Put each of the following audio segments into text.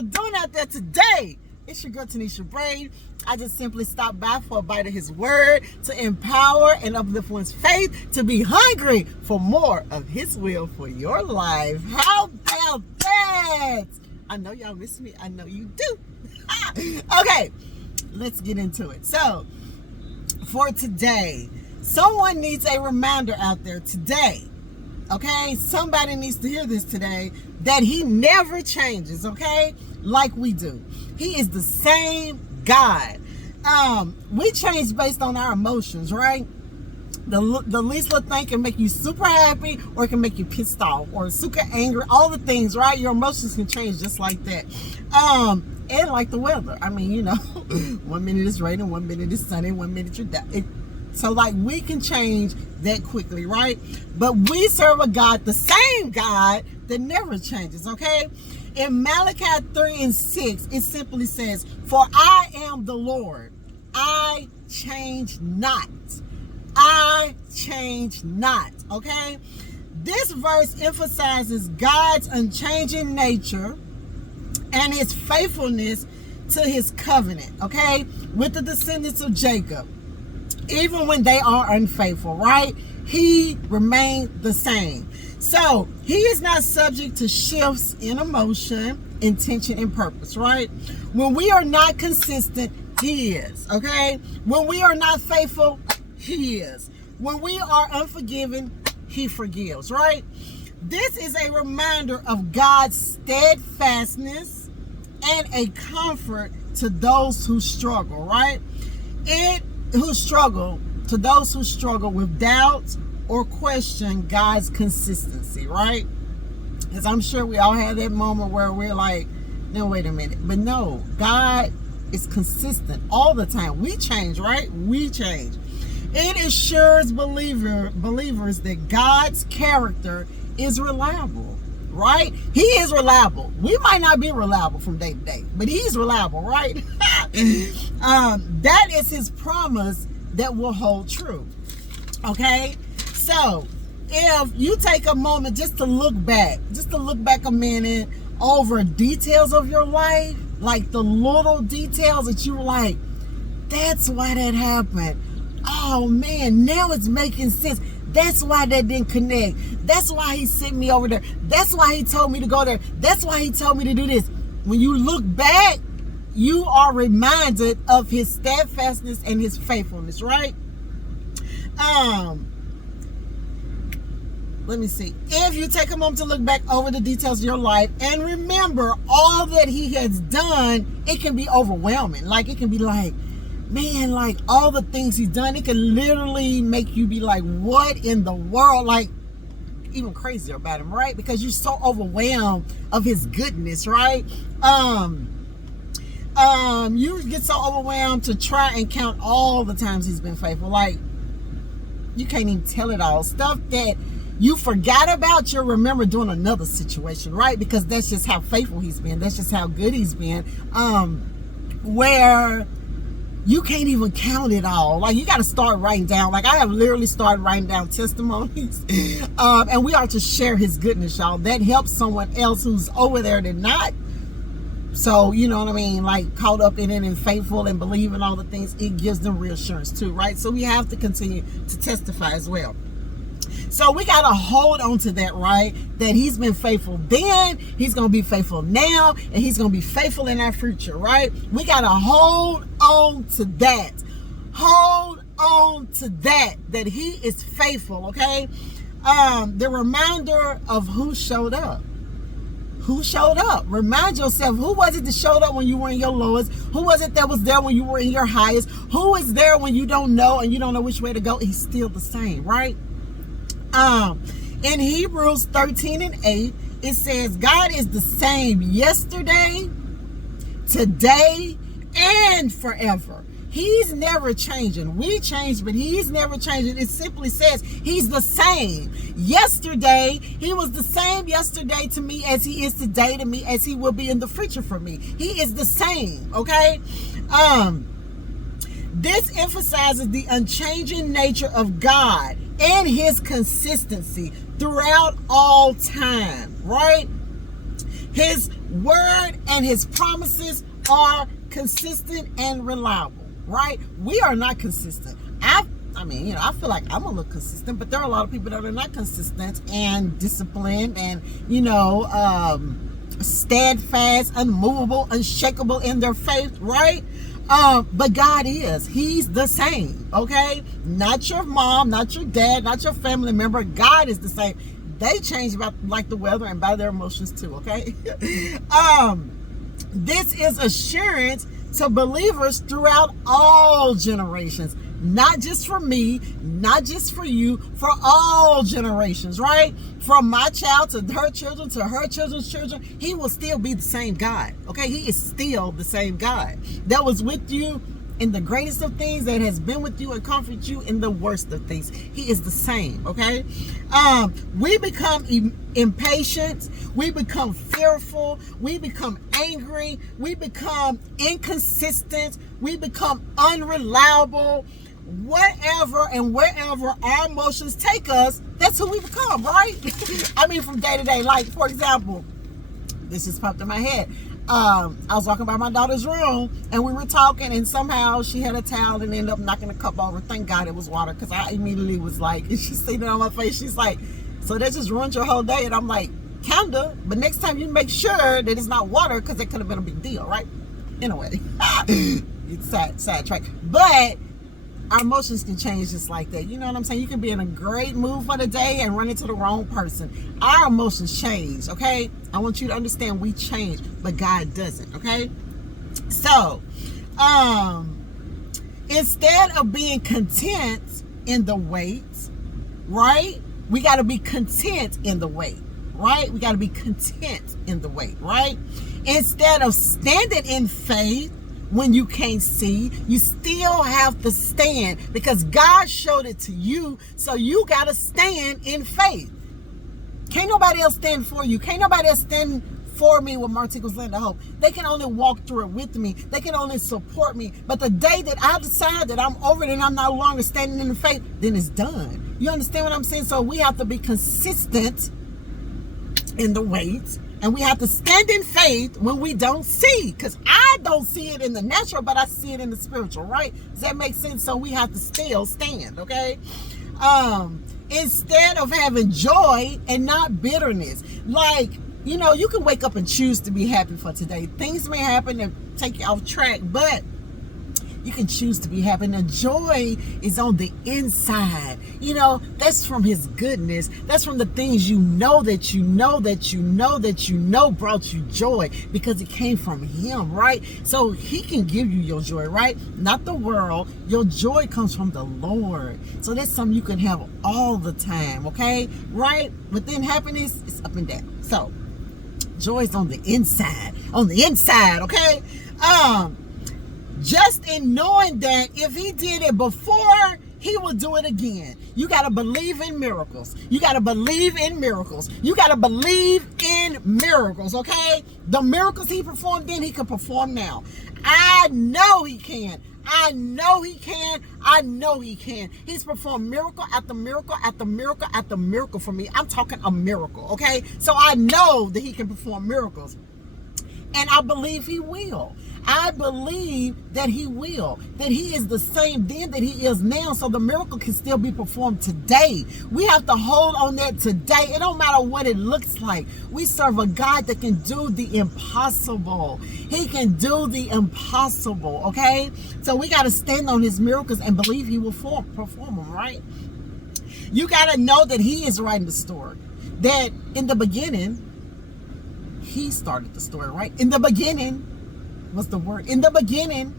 y'all doing out there today? It's your girl Tanisha Braid. I just simply stopped by for a bite of his word to empower and uplift one's faith, to be hungry for more of his will for your life. How about that? I know y'all miss me. I know you do. Okay, let's get into it. So, for today, someone needs a reminder out there today. Okay, somebody needs to hear this today, that he never changes, okay, like we do. He is the same God. We change based on our emotions, right? The least little thing can make you super happy, or it can make you pissed off or super angry. All the things, right? Your emotions can change just like that. And like the weather. I mean, you know, 1 minute it's raining, 1 minute it's sunny, 1 minute you're down. So like we can change that quickly, right? But we serve a God, the same God that never changes, okay? In Malachi 3:6, it simply says, "For I am the Lord, I change not. I change not," okay? This verse emphasizes God's unchanging nature and his faithfulness to his covenant, okay, with the descendants of Jacob. Even when they are unfaithful, right? He remained the same. So he is not subject to shifts in emotion, intention, and purpose, right? When we are not consistent, he is, okay? When we are not faithful, he is. When we are unforgiving, he forgives, right? This is a reminder of God's steadfastness and a comfort to those who struggle, right? To those who struggle with doubt or question God's consistency, right? Because I'm sure we all have that moment where we're like, no, wait a minute. But no, God is consistent all the time. We change, right? We change. It assures believers that God's character is reliable, right? He is reliable. We might not be reliable from day to day, but he's reliable, right? That is his promise that will hold true. Okay, so if you take a moment just to look back a minute over details of your life, like the little details that you were like, that's why that happened. Oh man, now it's making sense. That's why that didn't connect. That's why he sent me over there. That's why he told me to go there. That's why he told me to do this. When you look back, you are reminded of his steadfastness and his faithfulness, right? Let me see. If you take a moment to look back over the details of your life and remember all that he has done, it can be overwhelming. Like, it can be like, man, like all the things he's done, it can literally make you be like, what in the world? Like, even crazier about him, right? Because you're so overwhelmed of his goodness, right? You get so overwhelmed to try and count all the times he's been faithful. Like, you can't even tell it all. Stuff that you forgot about, you'll remember during another situation, right? Because that's just how faithful he's been. That's just how good he's been. Where you can't even count it all. Like, you got to start writing down. Like, I have literally started writing down testimonies. And we are to share his goodness, y'all. That helps someone else who's over there that not. So, you know what I mean? Like, caught up in it and faithful and believing all the things. It gives them reassurance too, right? So we have to continue to testify as well. So we got to hold on to that, right? That he's been faithful then, he's going to be faithful now, and he's going to be faithful in our future, right? We got to hold on to that. Hold on to that he is faithful, okay? The reminder of who showed up. Who showed up? Remind yourself, who was it that showed up when you were in your lowest? Who was it that was there when you were in your highest? Who is there when you don't know and you don't know which way to go? He's still the same, right? In Hebrews 13:8, it says, God is the same yesterday, today, and forever. He's never changing. We change, but he's never changing. It simply says he's the same. Yesterday, he was the same yesterday to me as he is today to me, as he will be in the future for me. He is the same, okay? This emphasizes the unchanging nature of God and his consistency throughout all time, right? His word and his promises are consistent and reliable, right? We are not consistent. I mean, you know, I feel like I'm a little consistent, but there are a lot of people that are not consistent and disciplined and, you know, steadfast, unmovable, unshakable in their faith, right? But God is. He's the same, okay? Not your mom, not your dad, not your family member. God is the same. They change about like the weather and by their emotions too, okay? This is assurance to believers throughout all generations. Not just for me, not just for you, for all generations, right? From my child to her children to her children's children, he will still be the same God, okay? He is still the same God that was with you in the greatest of things, that has been with you and comfort you in the worst of things. He is the same, okay? We become impatient. We become fearful. We become angry. We become inconsistent. We become unreliable. Whatever and wherever our emotions take us, that's who we become, right? I mean, from day to day. Like, for example, this just popped in my head. I was walking by my daughter's room and we were talking, and somehow she had a towel and ended up knocking the cup over. Thank God it was water, because I immediately was like, and she's seen it on my face. She's like, so that just ruined your whole day? And I'm like, kinda, but next time you make sure that it's not water, because it could have been a big deal, right? Anyway, it's sidetrack. But our emotions can change just like that. You know what I'm saying? You can be in a great mood for the day and run into the wrong person. Our emotions change, okay? I want you to understand we change, but God doesn't, okay? So, instead of being content in the wait, right? We got to be content in the wait, right? We got to be content in the wait, right? Instead of standing in faith, when you can't see, you still have to stand, because God showed it to you, so you got to stand in faith. Can't nobody else stand for you. Can't nobody else stand for me with Martika's Land of Hope. They can only walk through it with me. They can only support me. But the day that I decide that I'm over it and I'm no longer standing in the faith, then it's done. You understand what I'm saying? So we have to be consistent in the wait. And we have to stand in faith when we don't see. Because I don't see it in the natural, but I see it in the spiritual, right? Does that make sense? So we have to still stand, okay? Instead of having joy and not bitterness. Like, you know, you can wake up and choose to be happy for today. Things may happen and take you off track, but you can choose to be happy. And the joy is on the inside. You know, that's from his goodness. That's from the things you know that you know that you know that you know brought you joy, because it came from him, right? So he can give you your joy, right? Not the world. Your joy comes from the Lord. So that's something you can have all the time, okay? Right? But then happiness is up and down. So joy is on the inside. On the inside, okay? Just in knowing that if he did it before, he will do it again. You got to believe in miracles. You got to believe in miracles. You got to believe in miracles, okay? The miracles he performed then, he can perform now. I know he can. I know he can. I know he can. He's performed miracle after miracle after miracle after miracle for me. I'm talking a miracle, okay? So I know that he can perform miracles. And I believe he will. I believe that he will. That he is the same then that he is now. So the miracle can still be performed today. We have to hold on that today. It don't matter what it looks like. We serve a God that can do the impossible. He can do the impossible, okay? So we got to stand on his miracles and believe he will perform them, right? You got to know that he is writing the story. That in the beginning, he started the story, right? In the beginning was the word. In the beginning,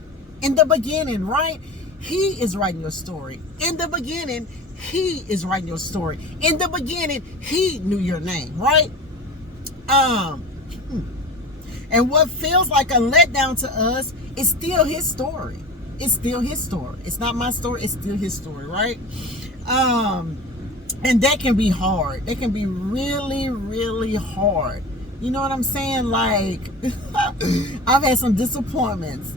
right? He is writing your story. In the beginning, he is writing your story. In the beginning, he knew your name, right? And what feels like a letdown to us is still his story. It's still his story. It's not my story. It's still his story, right? And that can be hard. That can be really, really hard. You know what I'm saying? Like, I've had some disappointments.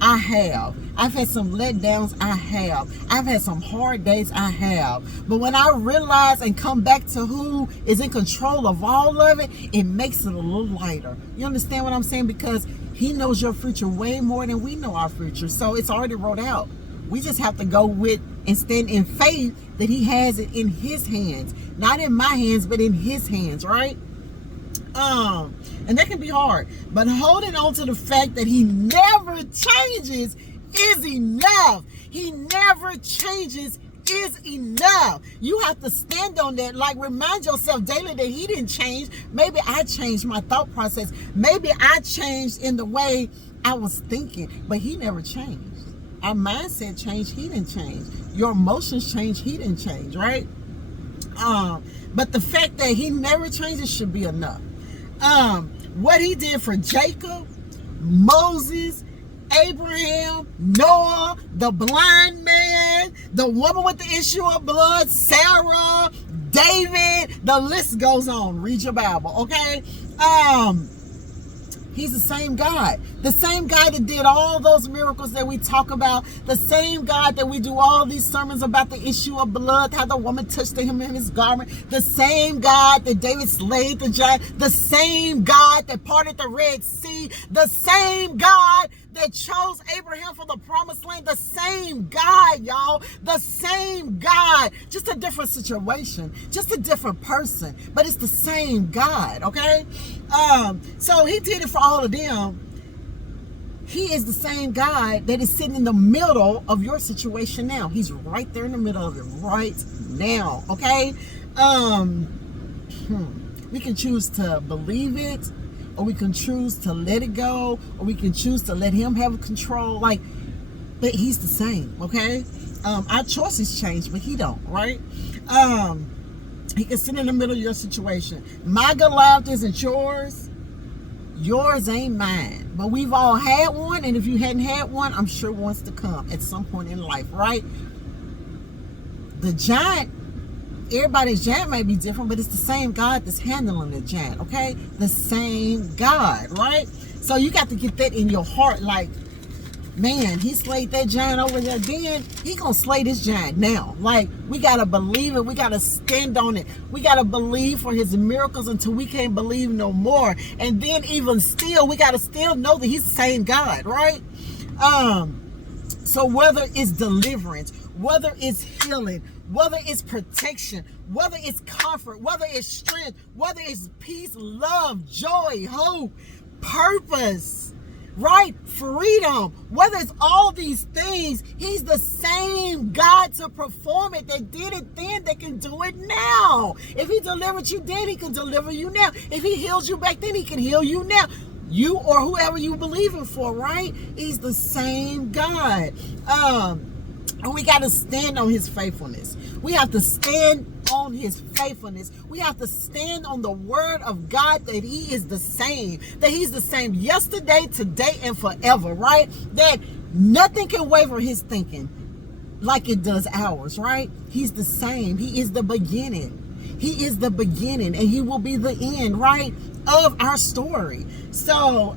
I have. I've had some letdowns. I have. I've had some hard days. I have. But when I realize and come back to who is in control of all of it, it makes it a little lighter. You understand what I'm saying? Because he knows your future way more than we know our future. So it's already wrote out. We just have to go with and stand in faith that he has it in his hands. Not in my hands, but in his hands, right? And that can be hard. But holding on to the fact that he never changes is enough. He never changes is enough. You have to stand on that. Like, remind yourself daily that he didn't change. Maybe I changed my thought process. Maybe I changed in the way I was thinking, but he never changed. Our mindset changed, he didn't change. Your emotions changed, he didn't change, right? But the fact that he never changes should be enough. What he did for Jacob, Moses, Abraham, Noah, the blind man, the woman with the issue of blood, Sarah, David, the list goes on. Read your Bible, okay? He's the same God. The same God that did all those miracles that we talk about. The same God that we do all these sermons about the issue of blood, how the woman touched him in his garment. The same God that David slayed the giant. The same God that parted the Red Sea. The same God that chose Abraham for the promised land. The same God, y'all. The same God. Just a different situation. Just a different person. But it's the same God, okay? So he did it for all of them. He is the same God that is sitting in the middle of your situation now. He's right there in the middle of it right now, okay? We can choose to believe it, or we can choose to let it go, or we can choose to let him have control. Like, but he's the same, okay? Our choices change, but he don't, right? He can sit in the middle of your situation. My Goliath isn't yours. Yours ain't mine. But we've all had one, and if you hadn't had one, I'm sure one's to come at some point in life, right? The giant, everybody's giant may be different, but it's the same God that's handling the giant, okay? The same God, right? So you got to get that in your heart, like, man, he slayed that giant over there then. He gonna slay this giant now. Like, we gotta believe it. We gotta stand on it. We gotta believe for his miracles until we can't believe no more. And then even still, we gotta still know that he's the same God, right? So whether it's deliverance, whether it's healing, whether it's protection, whether it's comfort, whether it's strength, whether it's peace, love, joy, hope, purpose, right? Freedom. Whether it's all these things, he's the same God to perform it that did it then, that can do it now. If he delivered you then, he can deliver you now. If he healed you back then, he can heal you now. You or whoever you believe in for, right? He's the same God. And we got to stand on his faithfulness. We have to stand on his faithfulness. We have to stand on the word of God that he is the same. That he's the same yesterday, today, and forever, right? That nothing can waver his thinking like it does ours, right? He's the same. He is the beginning. He is the beginning, and he will be the end, right, of our story. So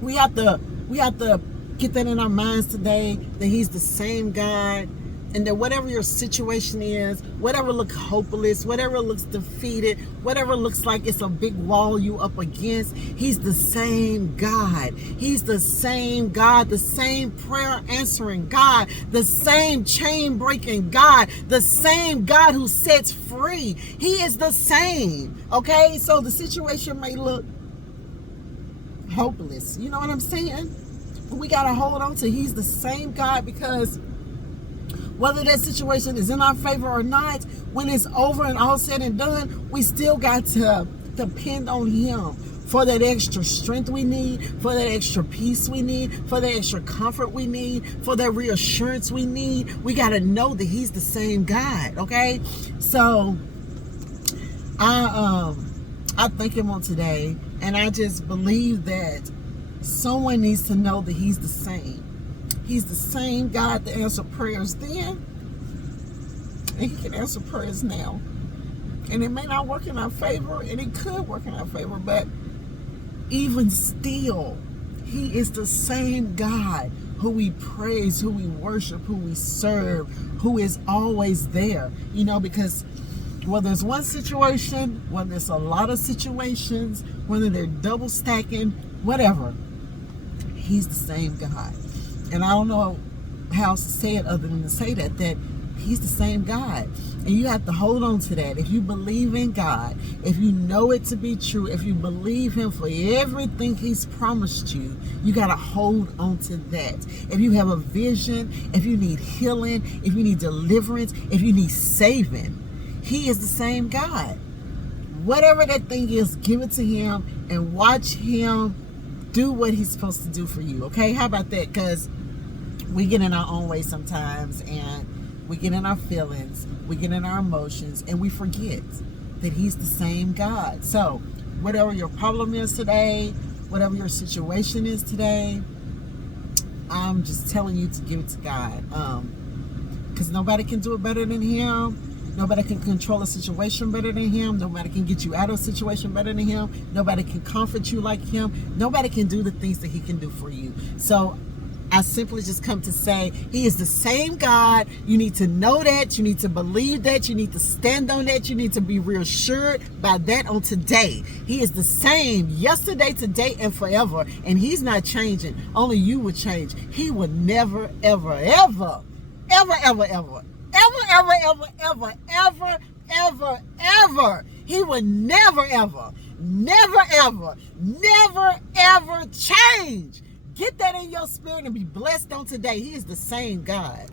we have to get that in our minds today, that he's the same God, and that whatever your situation is, whatever looks hopeless, whatever looks defeated, whatever looks like it's a big wall you up against, he's the same God. He's the same God, the same prayer answering God, the same chain breaking God, the same God who sets free. He is the same, okay? So the situation may look hopeless, you know what I'm saying? But we got to hold on to he's the same God, because whether that situation is in our favor or not, when it's over and all said and done, we still got to depend on him for that extra strength we need, for that extra peace we need, for that extra comfort we need, for that reassurance we need. We got to know that he's the same God, okay? So I thank him on today, and I just believe that someone needs to know that he's the same. He's the same God that answered prayers then, and he can answer prayers now. And it may not work in our favor, and it could work in our favor, but even still, He is the same God who we praise, who we worship, who we serve, who is always there. You know, because whether it's one situation, whether it's a lot of situations, whether they're double stacking, whatever, He's the same God. And I don't know how else to say it other than to say that He's the same God. And you have to hold on to that. If you believe in God, if you know it to be true, if you believe Him for everything He's promised you, you got to hold on to that. If you have a vision, if you need healing, if you need deliverance, if you need saving, He is the same God. Whatever that thing is, give it to Him and watch Him do what He's supposed to do for you. Okay? How about that? Because we get in our own way sometimes, and we get in our feelings, we get in our emotions, and we forget that He's the same God. So whatever your problem is today, whatever your situation is today, I'm just telling you to give it to God. Because nobody can do it better than Him. Nobody can control a situation better than Him. Nobody can get you out of a situation better than Him. Nobody can comfort you like Him. Nobody can do the things that He can do for you. So I simply just come to say He is the same God. You need to know that. You need to believe that. You need to stand on that. You need to be reassured by that on today. He is the same yesterday, today, and forever. And He's not changing. Only you will change. He will never, ever, ever, ever, ever, ever, ever, ever, ever, ever, ever, ever. He will never, ever, never, ever, never, ever change. Get that in your spirit and be blessed on today. He is the same God.